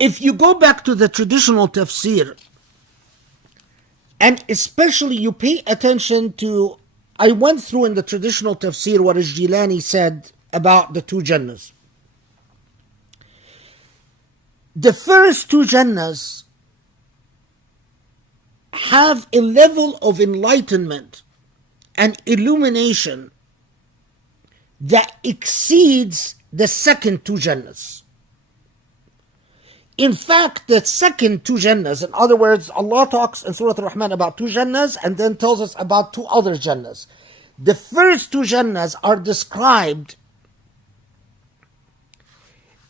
If you go back to the traditional tafsir, and especially you pay attention to, I went through in the traditional tafsir what Al-Jilani said about the two Jannahs. The first two Jannahs have a level of enlightenment and illumination that exceeds the second two Jannahs. In fact, the second two Jannahs, in other words, Allah talks in Surah Al-Rahman about two Jannahs and then tells us about two other Jannahs. The first two Jannahs are described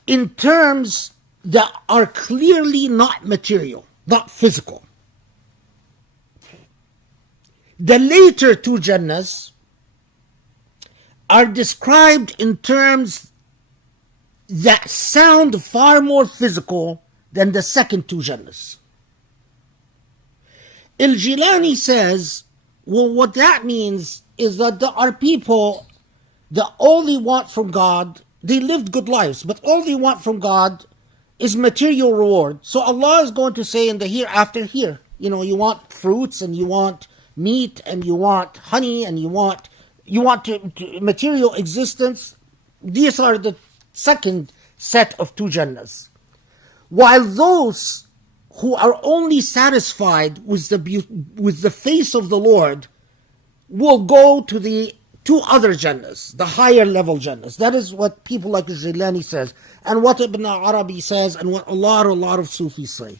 in terms that are clearly not material, not physical. The later two Jannahs are described in terms that sound far more physical than the second two Jannahs. Al-Jilani says, well, what that means is that there are people that all they want from God, they lived good lives, but all they want from God is material reward. So Allah is going to say in the hereafter, here, you want fruits and you want meat and you want honey and you want material existence. These are the second set of two Jannahs. While those who are only satisfied with the face of the Lord will go to the two other Jannahs, the higher level Jannahs. That is what people like Al-Jilani says, and what Ibn Arabi says, and what a lot of Sufis say.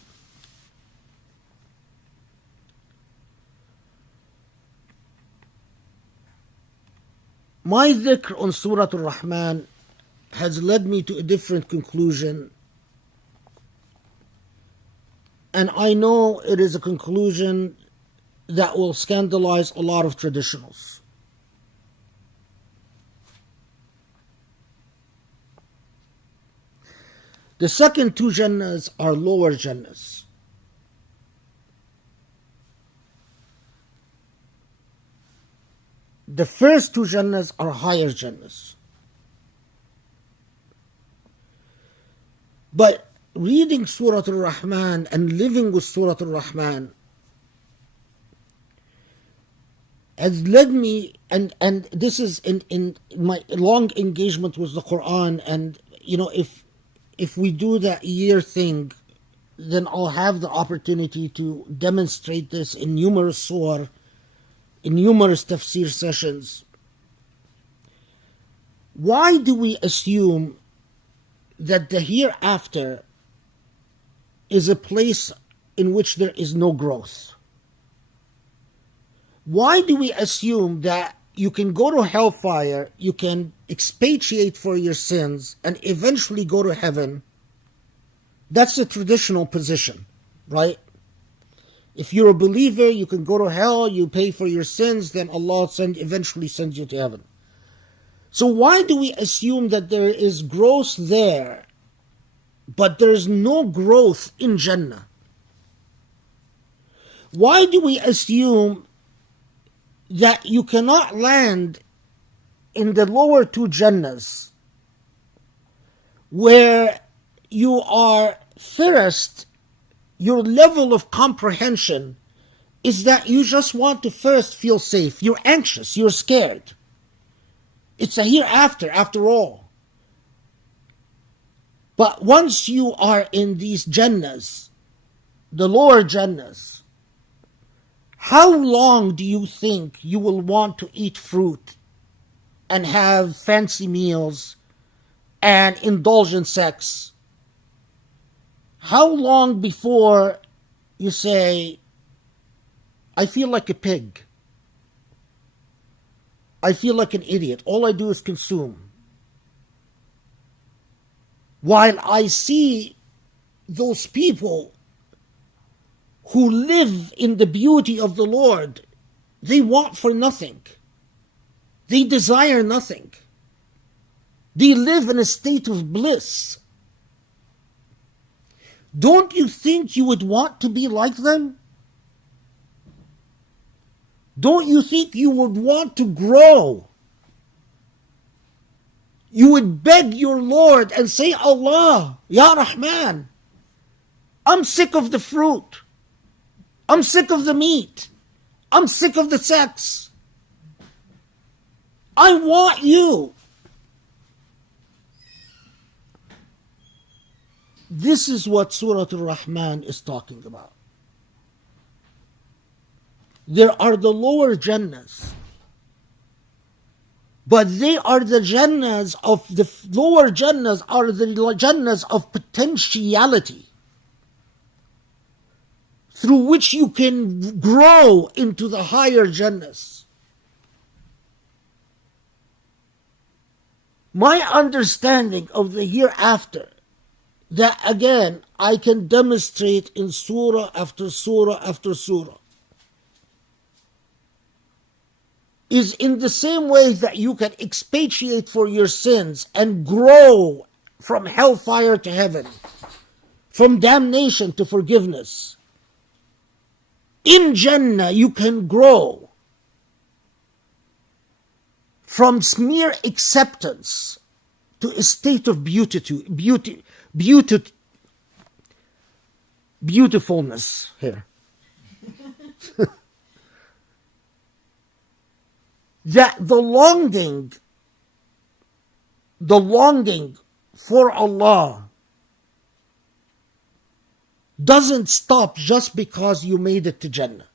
My dhikr on Surah Al-Rahman has led me to a different conclusion, and I know it is a conclusion that will scandalize a lot of traditionals. The second two Jannahs are lower Jannahs. The first two Jannahs are higher Jannahs. But reading Surah Al-Rahman and living with Surah Al-Rahman has led me, and this is in my long engagement with the Qur'an, and if we do that year thing, then I'll have the opportunity to demonstrate this in numerous surah, in numerous tafsir sessions. Why do we assume that the hereafter is a place in which there is no growth? Why do we assume that you can go to hellfire, you can expiate for your sins, and eventually go to heaven? That's the traditional position, right? If you're a believer, you can go to hell, you pay for your sins, then Allah eventually sends you to heaven. So why do we assume that there is growth there, but there's no growth in Jannah? Why do we assume that you cannot land in the lower two Jannahs, where you are first, your level of comprehension is that you just want to first feel safe. You're anxious, you're scared. It's a hereafter, after all. But once you are in these Jannahs, the lower Jannahs, how long do you think you will want to eat fruit and have fancy meals and indulge in sex? How long before you say, I feel like a pig, I feel like an idiot, all I do is consume? While I see those people who live in the beauty of the Lord, they want for nothing. They desire nothing. They live in a state of bliss. Don't you think you would want to be like them? Don't you think you would want to grow? You would beg your Lord and say, Allah, Ya Rahman, I'm sick of the fruit. I'm sick of the meat. I'm sick of the sex. I want you. This is what Surah Al-Rahman is talking about. There are the lower Jannahs, but they are the Jannahs of the lower Jannahs are the Jannahs of potentiality, through which you can grow into the higher Jannahs. My understanding of the hereafter, that again I can demonstrate in surah after surah after surah, is in the same way that you can expiate for your sins and grow from hellfire to heaven, from damnation to forgiveness. In Jannah you can grow from mere acceptance to a state of beautifulness here. That the longing for Allah doesn't stop just because you made it to Jannah.